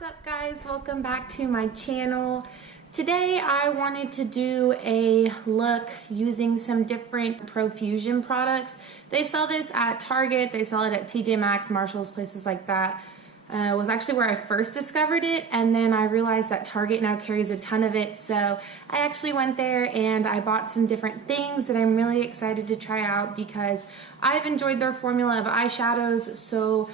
What's up guys, welcome back to my channel. Today I wanted to do a look using some different Profusion products. They sell this at Target, they sell it at TJ Maxx, Marshalls, places like that. It was actually where I first discovered it, and then I realized that Target now carries a ton of it, so I actually went there and I bought some different things that I'm really excited to try out because I've enjoyed their formula of eyeshadows, so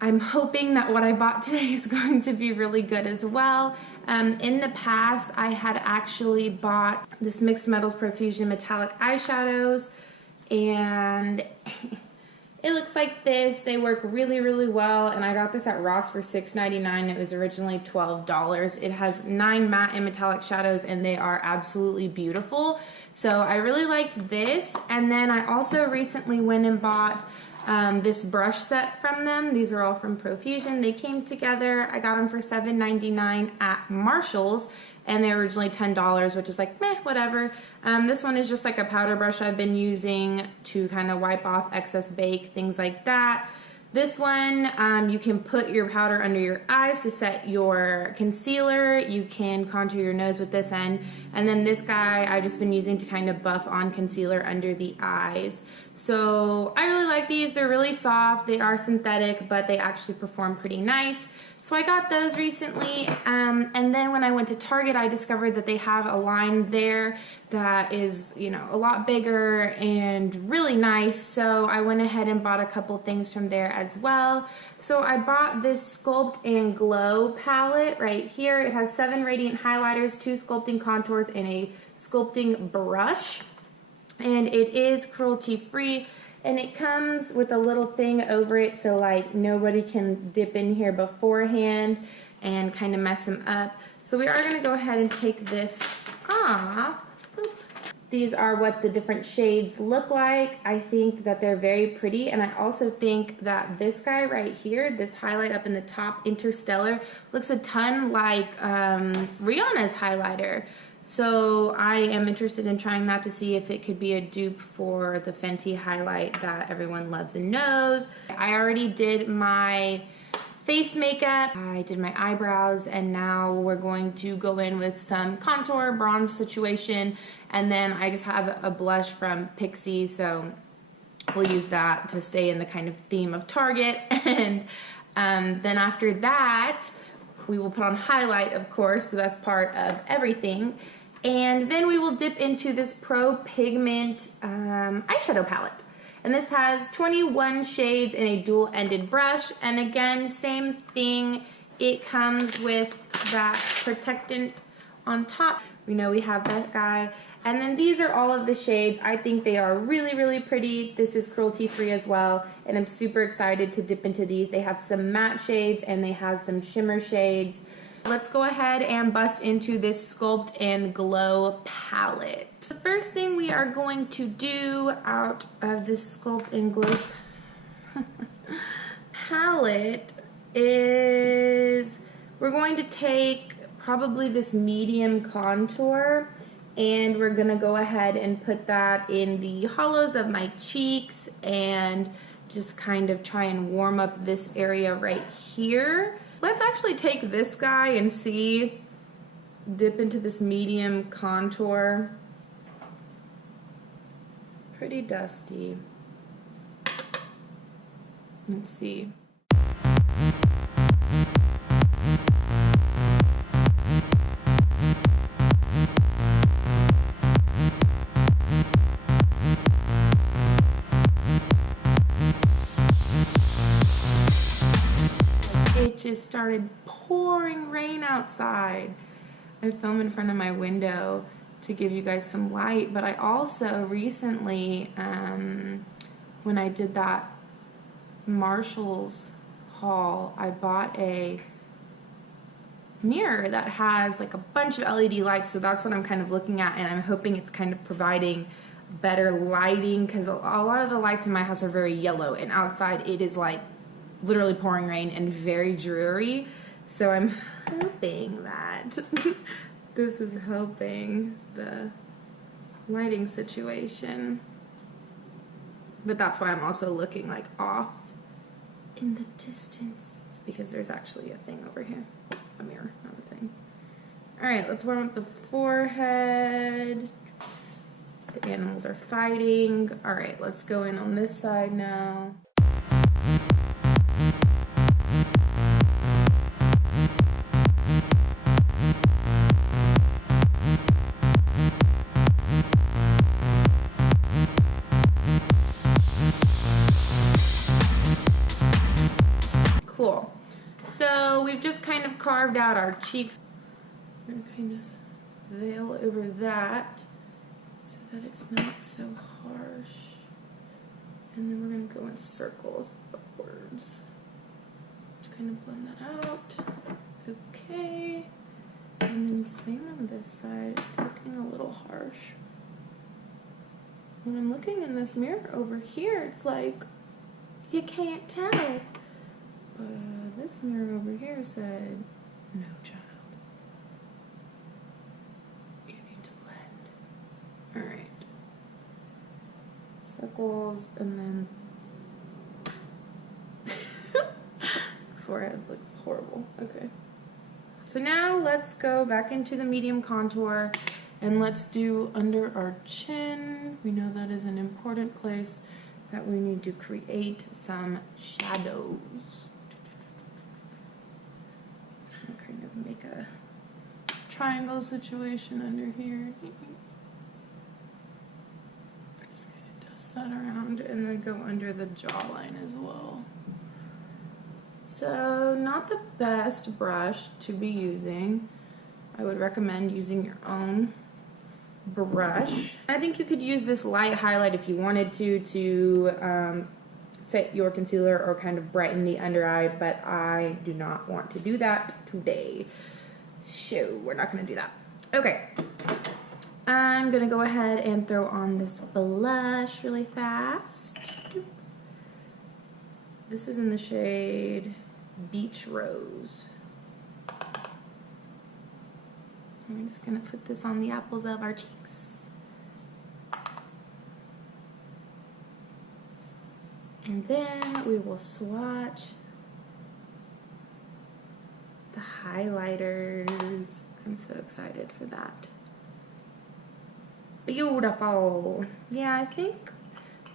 I'm hoping that what I bought today is going to be really good as well. In the past, I had actually bought this Mixed Metals Profusion metallic eyeshadows, and it looks like this. They work really, really well, and I got this at Ross for $6.99. It was originally $12. It has 9 matte and metallic shadows, and they are absolutely beautiful. So I really liked this, and then I also recently went and bought this brush set from them. These are all from Profusion. They came together. I got them for $7.99 at Marshalls, and they were originally $10, which is like, meh, whatever. This one is just like a powder brush I've been using to kind of wipe off excess bake, things like that. This one, you can put your powder under your eyes to set your concealer. You can contour your nose with this end. And then this guy I've just been using to kind of buff on concealer under the eyes. So I really like these. They're really soft. They are synthetic, but they actually perform pretty nice. So I got those recently, and then when I went to Target, I discovered that they have a line there that is, you know, a lot bigger and really nice. So I went ahead and bought a couple things from there as well. So I bought this Sculpt and Glow palette right here. It has 7 radiant highlighters, 2 sculpting contours, and a sculpting brush. And it is cruelty-free. And it comes with a little thing over it so like nobody can dip in here beforehand and kind of mess them up. So we are going to go ahead and take this off. Oop. These are what the different shades look like. I think that they're very pretty, and I also think that this guy right here, this highlight up in the top, Interstellar, looks a ton like Rihanna's highlighter. So I am interested in trying that to see if it could be a dupe for the Fenty highlight that everyone loves and knows. I already did my face makeup, I did my eyebrows, and now we're going to go in with some contour, bronze situation, and then I just have a blush from Pixie, so we'll use that to stay in the kind of theme of Target. And then after that, we will put on highlight, of course, the best part of everything. And then we will dip into this Pro Pigment eyeshadow palette. And this has 21 shades in a dual-ended brush. And again, same thing. It comes with that protectant on top. We know we have that guy. And then these are all of the shades. I think they are really, really pretty. This is cruelty-free as well. And I'm super excited to dip into these. They have some matte shades and they have some shimmer shades. Let's go ahead and bust into this Sculpt and Glow palette. The first thing we are going to do out of this Sculpt and Glow palette is we're going to take probably this medium contour, and we're gonna go ahead and put that in the hollows of my cheeks and just kind of try and warm up this area right here. Let's actually take this guy and see, dip into this medium contour. Pretty dusty. Let's see. It just started pouring rain outside. I film in front of my window to give you guys some light, but I also recently, when I did that Marshalls haul, I bought a mirror that has like a bunch of LED lights, so that's what I'm kind of looking at, and I'm hoping it's kind of providing better lighting because a lot of the lights in my house are very yellow, and outside it is like literally pouring rain and very dreary. So I'm hoping that this is helping the lighting situation. But that's why I'm also looking like off in the distance. It's because there's actually a thing over here. A mirror, not a thing. Alright, let's warm up the forehead. The animals are fighting. Alright, let's go in on this side now. Cool. So we've just kind of carved out our cheeks. We're gonna kind of veil over that so that it's not so harsh. And then we're gonna go in circles upwards to kind of blend that out. Okay. And then same on this side. It's looking a little harsh. When I'm looking in this mirror over here, it's like, you can't tell. This mirror over here said, no, child. You need to blend. Alright. Circles, and then forehead looks horrible. Okay. So now let's go back into the medium contour and let's do under our chin. We know that is an important place that we need to create some shadows. Kind of make a triangle situation under here. I'm just going to dust that around and then go under the jawline as well. So not the best brush to be using. I would recommend using your own brush. I think you could use this light highlight if you wanted to set your concealer or kind of brighten the under eye, but I do not want to do that today. So we're not going to do that. Okay. I'm going to go ahead and throw on this blush really fast. This is in the shade Beach Rose. I'm just going to put this on the apples of our cheeks. And then we will swatch the highlighters. I'm so excited for that. Beautiful. Yeah, I think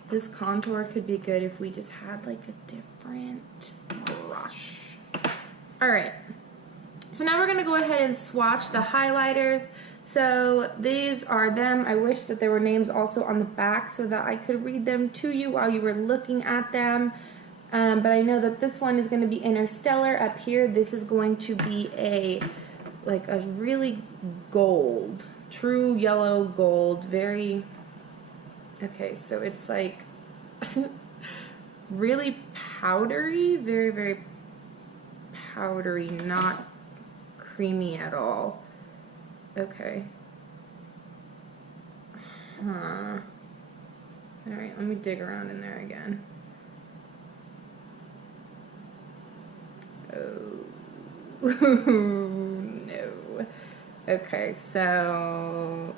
this contour could be good if we just had like a different brush. All right. So now we're going to go ahead and swatch the highlighters. So these are them. I wish that there were names also on the back so that I could read them to you while you were looking at them. But I know that this one is going to be Interstellar up here. This is going to be a really gold, true yellow gold, very, okay, so it's like really powdery, very, very powdery, not creamy at all. Okay. Huh. Alright, let me dig around in there again. Oh. No. Okay, so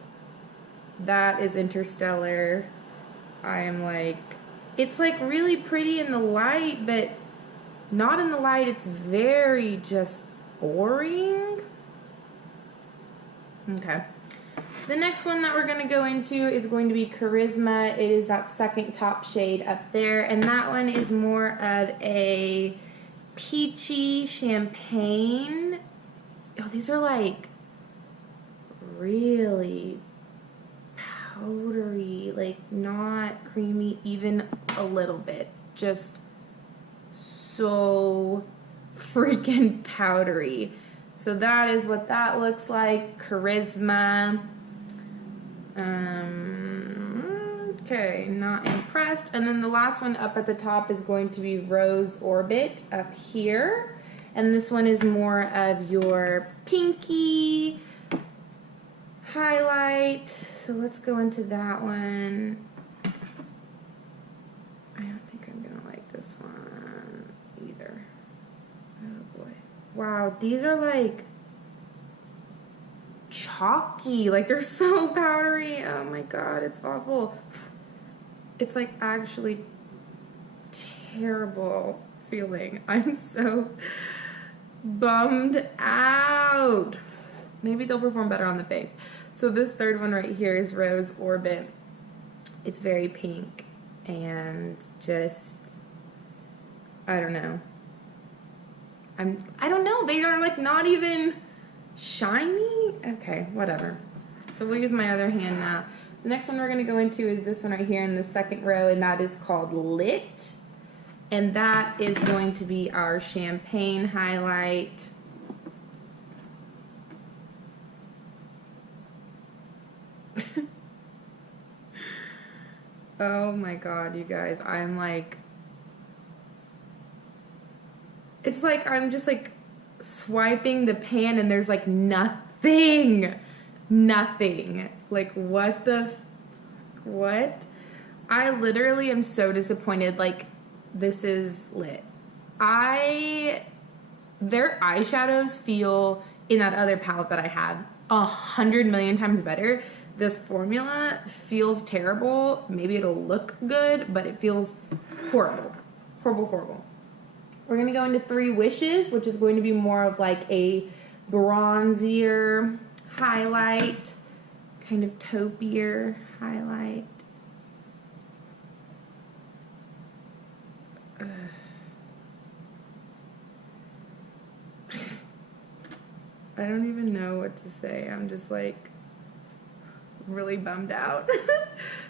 that is Interstellar. I am like, it's like really pretty in the light, but not in the light. It's very just boring. Okay. The next one that we're going to go into is going to be Charisma. It is that second top shade up there, and that one is more of a peachy champagne. Oh, these are like really powdery, like not creamy even a little bit, just so freaking powdery. So that is what that looks like. Charisma. Okay, not impressed. And then the last one up at the top is going to be Rose Orbit up here. And this one is more of your pinky highlight. So let's go into that one. I don't think I'm gonna like this one either. Oh boy. Wow, these are like chalky, like they're so powdery. Oh my god, it's awful. It's like actually terrible feeling. I'm so bummed out. Maybe they'll perform better on the face. So this third one right here is Rose Orbit. It's very pink and just, I don't know. I don't know. They are like not even shiny. Okay, whatever. So we'll use my other hand now. The next one we're going to go into is this one right here in the second row, and that is called Lit. And that is going to be our champagne highlight. Oh my god, you guys. I'm like... It's like I'm just like swiping the pan and there's like nothing. Nothing. Like what the... What? I literally am so disappointed. Like, this is Lit. Their eyeshadows feel, in that other palette that I had, 100 million times better. This formula feels terrible. Maybe it'll look good, but it feels horrible. Horrible, horrible. We're going to go into Three Wishes, which is going to be more of like a bronzier highlight, kind of taupier highlight. I don't even know what to say. I'm just like really bummed out.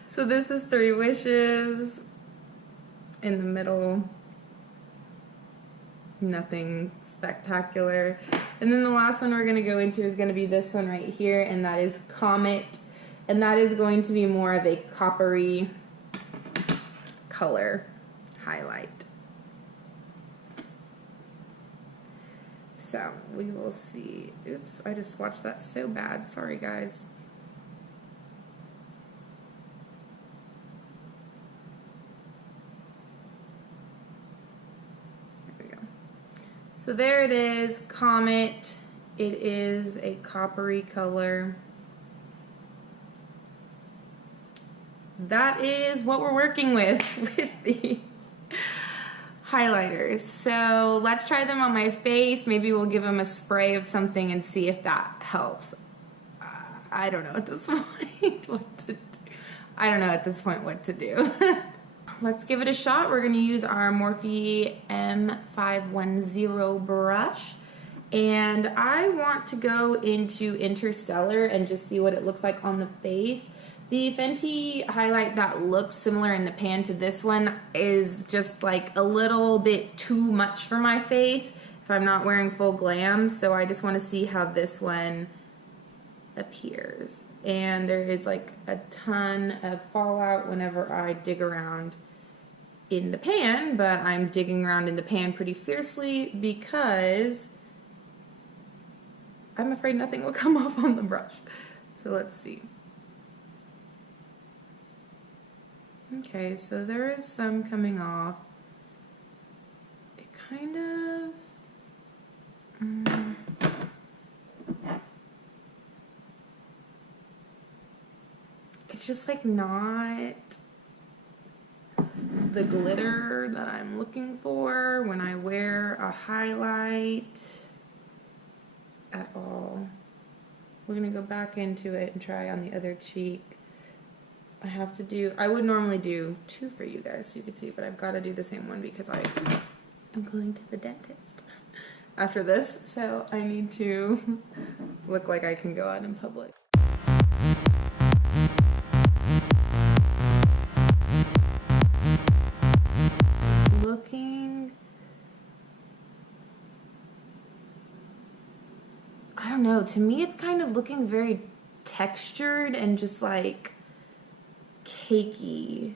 So this is Three Wishes in the middle. Nothing spectacular. And then the last one we're going to go into is going to be this one right here, and that is Comet. And that is going to be more of a coppery color highlight. So we will see. Oops, I just watched that so bad. Sorry, guys. There we go. So there it is, Comet. It is a coppery color. That is what we're working with the highlighters. So let's try them on my face. Maybe we'll give them a spray of something and see if that helps. I don't know at this point what to do. I don't know at this point what to do. Let's give it a shot. We're going to use our Morphe M510 brush. And I want to go into Interstellar and just see what it looks like on the face. The Fenty highlight that looks similar in the pan to this one is just like a little bit too much for my face if I'm not wearing full glam. So I just want to see how this one appears. And there is like a ton of fallout whenever I dig around in the pan, but I'm digging around in the pan pretty fiercely because I'm afraid nothing will come off on the brush. So let's see. Okay, so there is some coming off. It kind of... it's just like not the glitter that I'm looking for when I wear a highlight at all. We're gonna go back into it and try on the other cheek. I would normally do two for you guys so you could see, but I've got to do the same one because I am going to the dentist after this, so I need to look like I can go out in public. It's looking... I don't know, to me it's kind of looking very textured and just like cakey.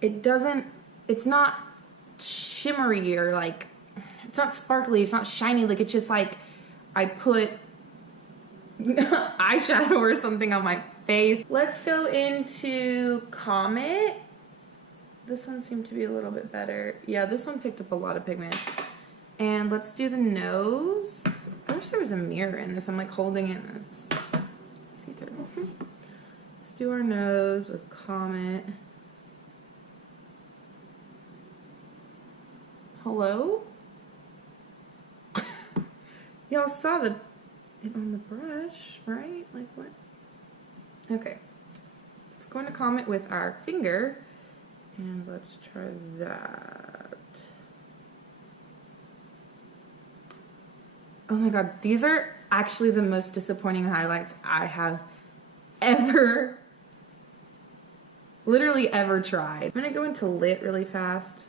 It's not shimmery or like, it's not sparkly, it's not shiny, like it's just like I put eyeshadow or something on my face. Let's go into Comet. This one seemed to be a little bit better. Yeah, this one picked up a lot of pigment. And let's do the nose. I wish there was a mirror in this. I'm like holding it and it's see-through. Let's do our nose with Comet. Hello? Y'all saw it on the brush, right? Like what? Okay. Let's go into Comet with our finger, and let's try that. Oh my god, these are actually the most disappointing highlights I have ever, literally ever tried. I'm gonna go into Lit really fast.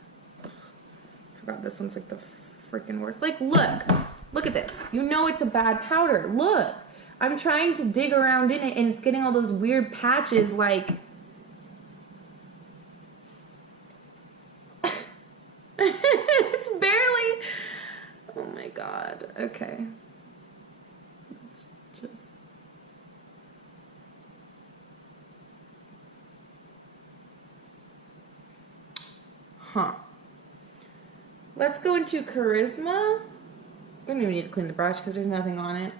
Forgot this one's like the freaking worst. Like, look at this. You know it's a bad powder. Look. I'm trying to dig around in it and it's getting all those weird patches like... It's barely... Oh my god. Okay. Let's just... Huh. Let's go into Charisma. We don't even need to clean the brush because there's nothing on it.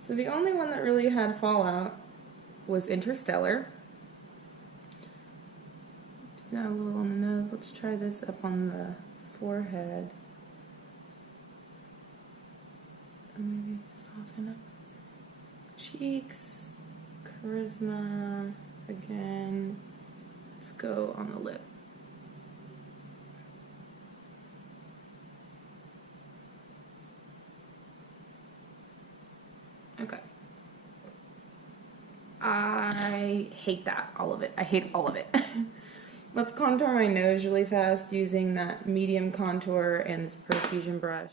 So the only one that really had fallout was Interstellar. Do that a little on the nose. Let's try this up on the forehead. And maybe soften up cheeks. Charisma again. Let's go on the lip. Okay. I hate that, all of it. I hate all of it. Let's contour my nose really fast using that medium contour and this Profusion brush.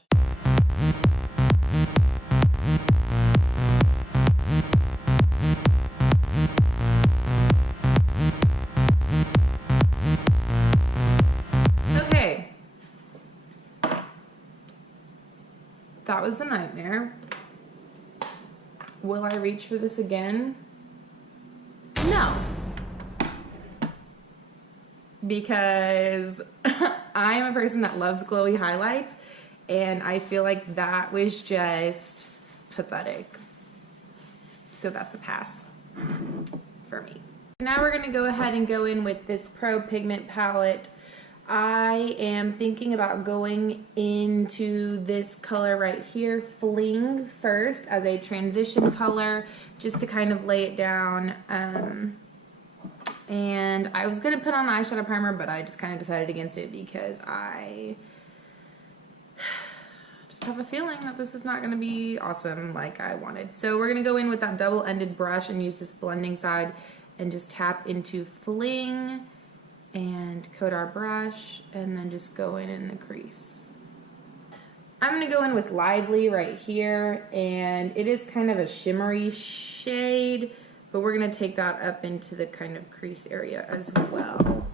Okay. That was a nightmare. Will I reach for this again? No. Because I'm a person that loves glowy highlights, and I feel like that was just pathetic. So that's a pass for me. Now we're gonna go ahead and go in with this Pro Pigment palette. I am thinking about going into this color right here, Fling, first as a transition color, just to kind of lay it down. And I was going to put on eyeshadow primer, but I just kind of decided against it because I just have a feeling that this is not going to be awesome like I wanted. So we're going to go in with that double-ended brush and use this blending side and just tap into Fling and coat our brush, and then just go in the crease. I'm going to go in with Lively right here, and it is kind of a shimmery shade, but we're going to take that up into the kind of crease area as well.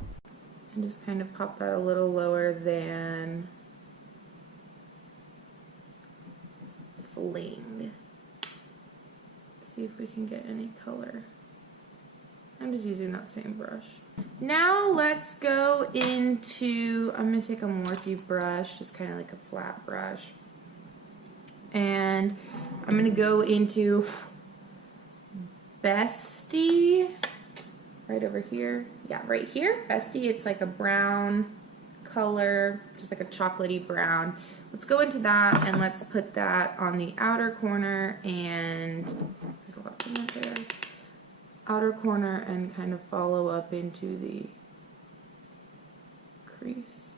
And just kind of pop that a little lower than Fling. See if we can get any color. I'm just using that same brush. Now let's go into, I'm going to take a Morphe brush, just kind of like a flat brush. And I'm going to go into Bestie, right over here. Yeah, right here, Bestie. It's like a brown color, just like a chocolatey brown. Let's go into that and let's put that on the outer corner, and there's a lot of pigment there. Outer corner and kind of follow up into the crease.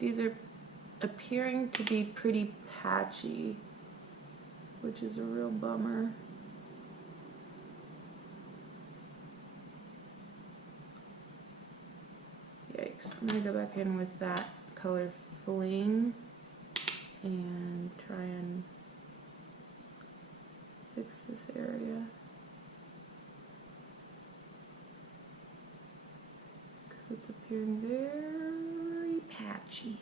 These are appearing to be pretty patchy, which is a real bummer. Yikes. I'm going to go back in with that color Fling and try and fix this area. Because it's appearing very patchy.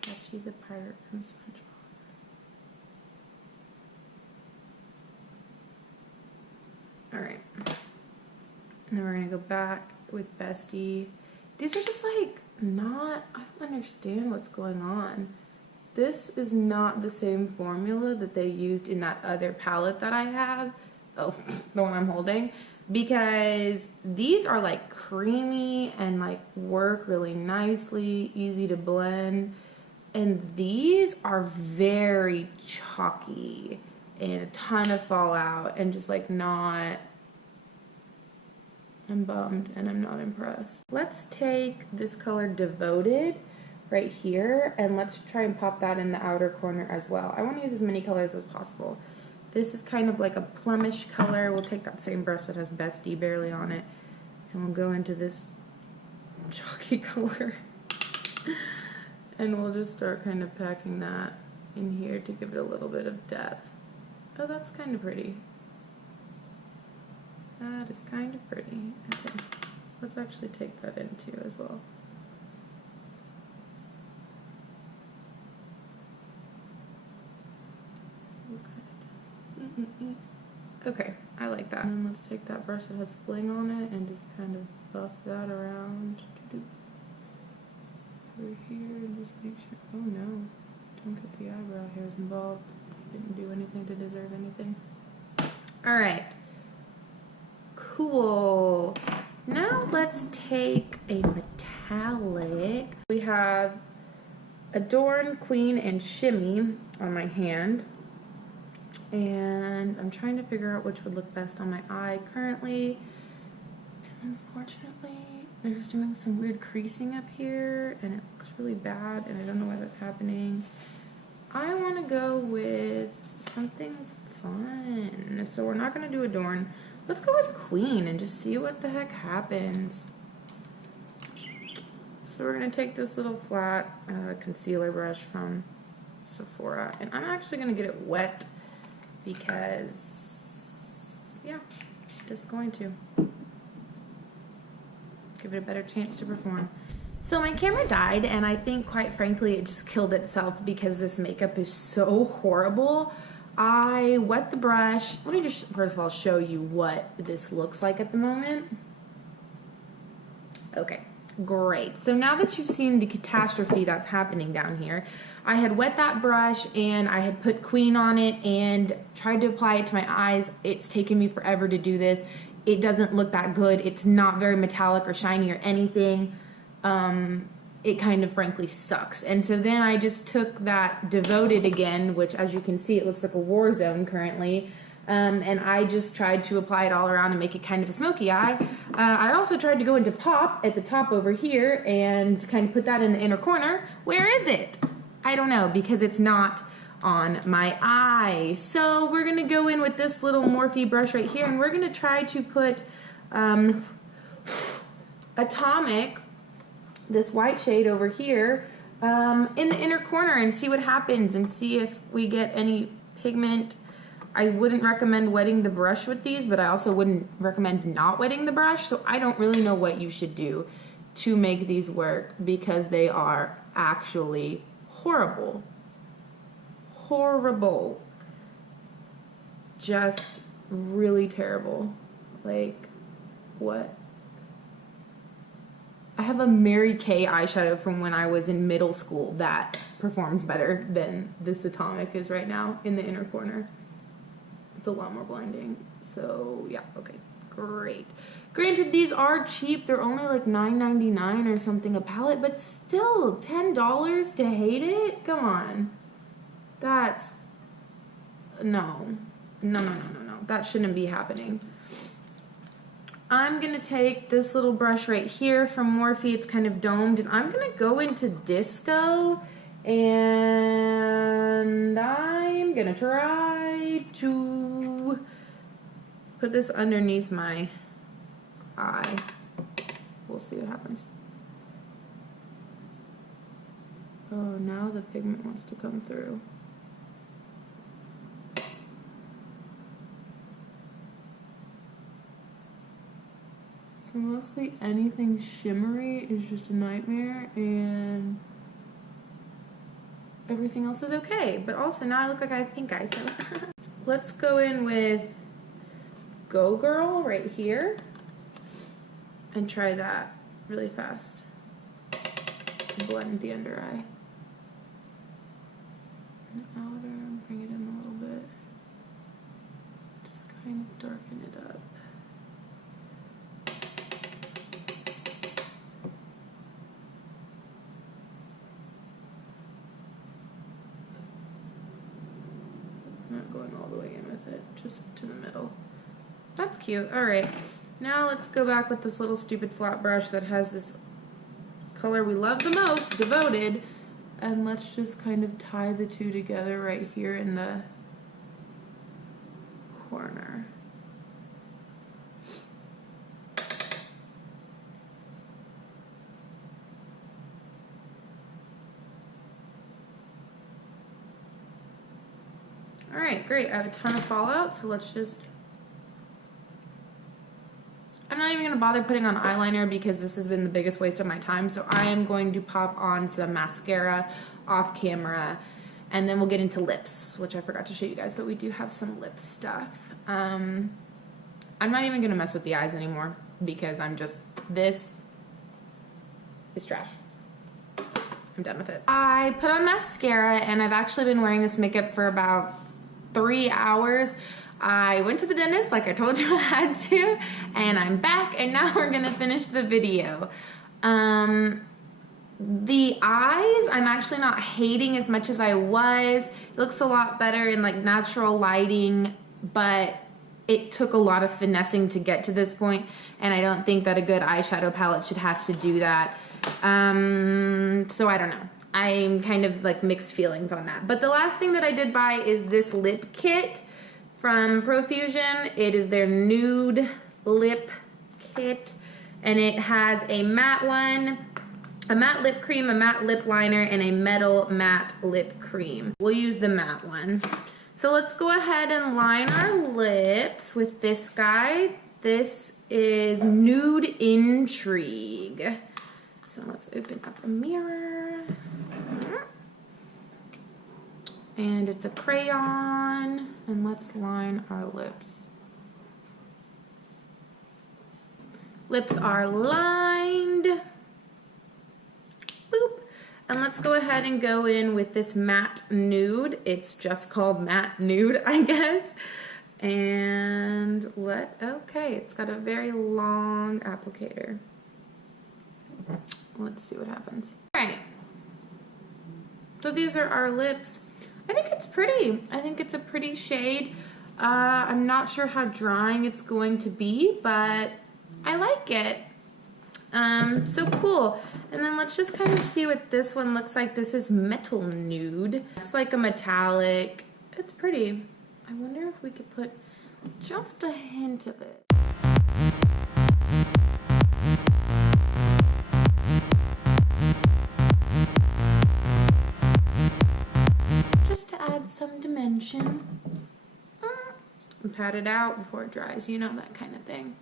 Patchy the pirate from SpongeBob. Alright. And then we're going to go back with Bestie. These are just like not, I don't understand what's going on. this is not the same formula that they used in that other palette that I have. Oh, the one I'm holding. Because these are like creamy and like work really nicely, easy to blend. And these are very chalky and a ton of fallout and just like not, I'm bummed and I'm not impressed. Let's take this color Devoted right here and let's try and pop that in the outer corner as well. I want to use as many colors as possible. This is kind of like a plumish color. We'll take that same brush that has Bestie barely on it and we'll go into this chalky color. And we'll just start kind of packing that in here to give it a little bit of depth. Oh, that's kind of pretty. That is kind of pretty. Okay, let's actually take that in too as well. Okay, I like that. And then let's take that brush that has fling on it and just kind of buff that around over here and just make sure. Oh no, don't get the eyebrow hairs involved. They didn't do anything to deserve anything. All right, cool. Now let's take a metallic. We have Adorn, Queen, and Shimmy on my hand. And I'm trying to figure out which would look best on my eye currently. And unfortunately, there's doing some weird creasing up here and it looks really bad and I don't know why that's happening. I want to go with something fun. So we're not going to do Adorn. Let's go with Queen and just see what the heck happens. So we're going to take this little flat concealer brush from Sephora and I'm actually going to get it wet because, yeah, just going to give it a better chance to perform. So my camera died and I think quite frankly it just killed itself because this makeup is so horrible. I wet the brush. Let me just first of all show you what this looks like at the moment. Okay, great. So now that you've seen the catastrophe that's happening down here, I had wet that brush and I had put Queen on it and tried to apply it to my eyes. It's taken me forever to do this. It doesn't look that good. It's not very metallic or shiny or anything. It kind of frankly sucks. And so then I just took that Devoted again, which as you can see, it looks like a war zone currently. And I just tried to apply it all around and make it kind of a smoky eye. I also tried to go into Pop at the top over here and kind of put that in the inner corner. Where is it? I don't know because it's not on my eye. So we're gonna go in with this little Morphe brush right here and we're gonna try to put Atomic, this white shade over here, in the inner corner and see what happens and see if we get any pigment. I wouldn't recommend wetting the brush with these, but I also wouldn't recommend not wetting the brush, so I don't really know what you should do to make these work because they are actually horrible. Horrible. Just really terrible. Like, what? I have a Mary Kay eyeshadow from when I was in middle school that performs better than this Atomic is right now in the inner corner. It's a lot more blinding. So, yeah, okay, great. Granted, these are cheap. They're only like $9.99 or something a palette, but still, $10 to hate it? Come on. That's, no. No. That shouldn't be happening. I'm going to take this little brush right here from Morphe. It's kind of domed, and I'm going to go into Disco, and I'm going to try to put this underneath my eye. We'll see what happens. Oh, now the pigment wants to come through. So mostly anything shimmery is just a nightmare and everything else is okay. But also now I look like I have pink eyes. So let's go in with Go Girl right here and try that really fast. Blend the under eye. and outer, bring it in a little bit. Just kind of darken it up. Not going all the way in with it, just to the middle. That's cute. All right, now let's go back with this little stupid flat brush that has this color we love the most, Devoted, and let's just kind of tie the two together right here in the corner. All right, great. I have a ton of fallout, so let's just... I'm not even going to bother putting on eyeliner because this has been the biggest waste of my time, so I am going to pop on some mascara off camera, and then we'll get into lips, which I forgot to show you guys, but we do have some lip stuff. I'm not even going to mess with the eyes anymore because this is trash. I'm done with it. I put on mascara, and I've actually been wearing this makeup for about 3 hours. I went to the dentist like I told you I had to, and I'm back, and now we're gonna finish the video. The eyes, I'm actually not hating as much as I was. It looks a lot better in like natural lighting, but it took a lot of finessing to get to this point, and I don't think that a good eyeshadow palette should have to do that. So I don't know. I'm kind of like mixed feelings on that. But the last thing that I did buy is this lip kit from Profusion. It is their nude lip kit, and it has a matte one, a matte lip cream, a matte lip liner, and a metal matte lip cream. We'll use the matte one. So let's go ahead and line our lips with this guy. This is Nude Intrigue. So let's open up a mirror. And it's a crayon, and let's line our lips. Lips are lined. Boop. And let's go ahead and go in with this matte nude. It's just called matte nude, I guess. And okay, it's got a very long applicator. Let's see what happens. All right. So these are our lips. I think it's pretty. I think it's a pretty shade. I'm not sure how drying it's going to be, but I like it. So cool. And then let's just kind of see what this one looks like. This is Metal Nude. It's like a metallic. It's pretty. I wonder if we could put just a hint of it. Just to add some dimension. And pat it out before it dries, you know, that kind of thing.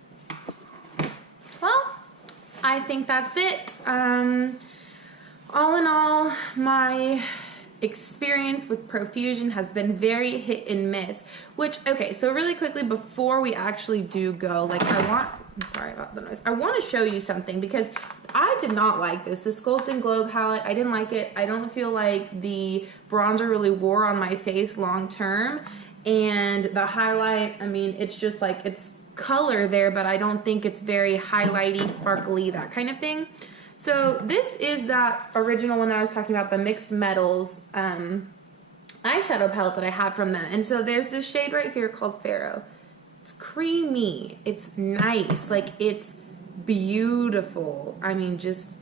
Well, I think that's it. All in all, my experience with Profusion has been very hit and miss, which, okay, so really quickly before we actually do go, like I'm sorry about the noise. I want to show you something because I did not like this. The Sculpt and Glow palette, I didn't like it. I don't feel like the bronzer really wore on my face long term. And the highlight, I mean, it's just like, it's color there, but I don't think it's very highlighty, sparkly, that kind of thing. So this is that original one that I was talking about, the Mixed Metals eyeshadow palette that I have from them. And so there's this shade right here called Pharaoh. It's creamy. It's nice. Like, it's beautiful. I mean, just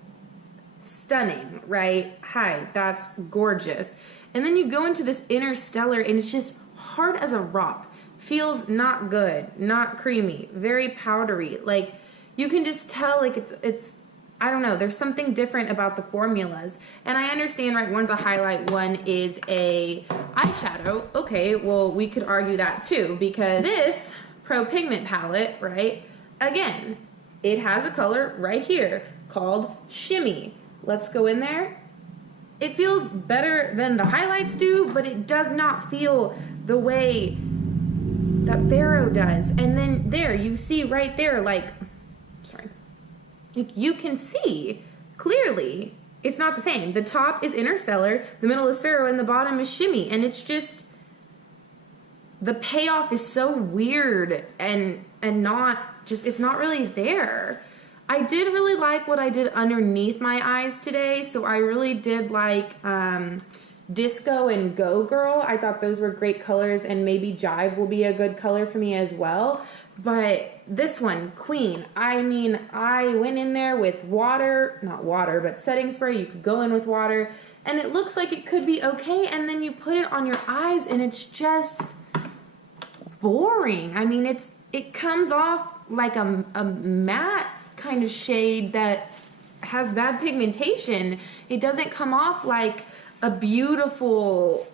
stunning, right? Hi, that's gorgeous. And then you go into this Interstellar, and it's just hard as a rock. Feels not good, not creamy, very powdery. Like, you can just tell, like, it's I don't know, there's something different about the formulas. And I understand, right, one's a highlight, one is a eyeshadow. Okay, well, we could argue that too, because this Pro Pigment palette, right, again, it has a color right here called Shimmy. Let's go in there. It feels better than the highlights do, but it does not feel the way that Pharaoh does. And then there, you see right there, like, sorry. You can see clearly it's not the same. The top is Interstellar, the middle is Pharaoh, and the bottom is Shimmy. And it's just, the payoff is so weird and not just, it's not really there. I did really like what I did underneath my eyes today. So I really did like Disco and Go Girl. I thought those were great colors, and maybe Jive will be a good color for me as well. But this one, Queen, I mean, I went in there with water, not water, but setting spray. You could go in with water, and it looks like it could be okay, and then you put it on your eyes, and it's just boring. I mean, it comes off like a matte kind of shade that has bad pigmentation. It doesn't come off like a beautiful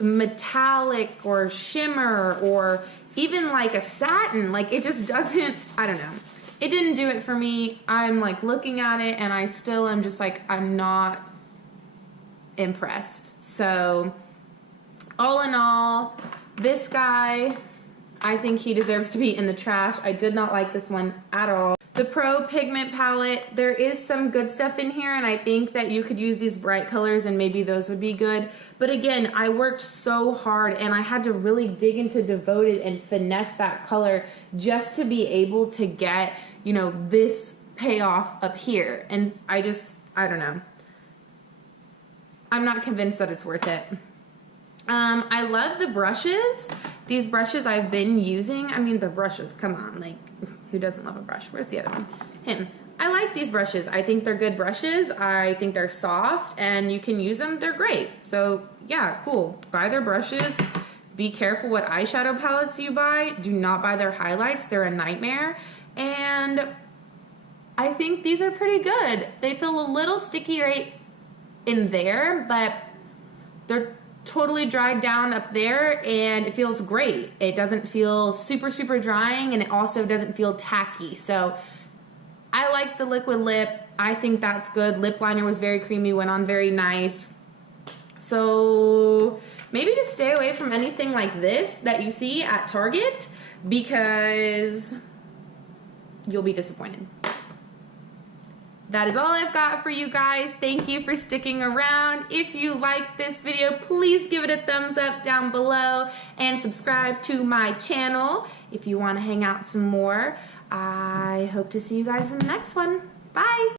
metallic or shimmer or even like a satin. Like, it just doesn't, I don't know. It didn't do it for me. I'm like looking at it and I still am just like, I'm not impressed. So all in all, this guy, I think he deserves to be in the trash. I did not like this one at all. The Pro Pigment palette, there is some good stuff in here, and I think that you could use these bright colors and maybe those would be good. But again, I worked so hard and I had to really dig into Devoted and finesse that color just to be able to get, you know, this payoff up here. And I don't know. I'm not convinced that it's worth it. I love the brushes. These brushes I've been using. I mean, the brushes, come on, like, who doesn't love a brush? Where's the other one? Him. I like these brushes. I think they're good brushes. I think they're soft and you can use them. They're great. So yeah, cool. Buy their brushes. Be careful what eyeshadow palettes you buy. Do not buy their highlights. They're a nightmare. And I think these are pretty good. They feel a little sticky right in there, but they're totally dried down up there and it feels great. It doesn't feel super, super drying, and it also doesn't feel tacky. So I like the liquid lip. I think that's good. Lip liner was very creamy, went on very nice. So maybe just stay away from anything like this that you see at Target, because you'll be disappointed. That is all I've got for you guys. Thank you for sticking around. If you like this video, please give it a thumbs up down below and subscribe to my channel if you want to hang out some more. I hope to see you guys in the next one. Bye.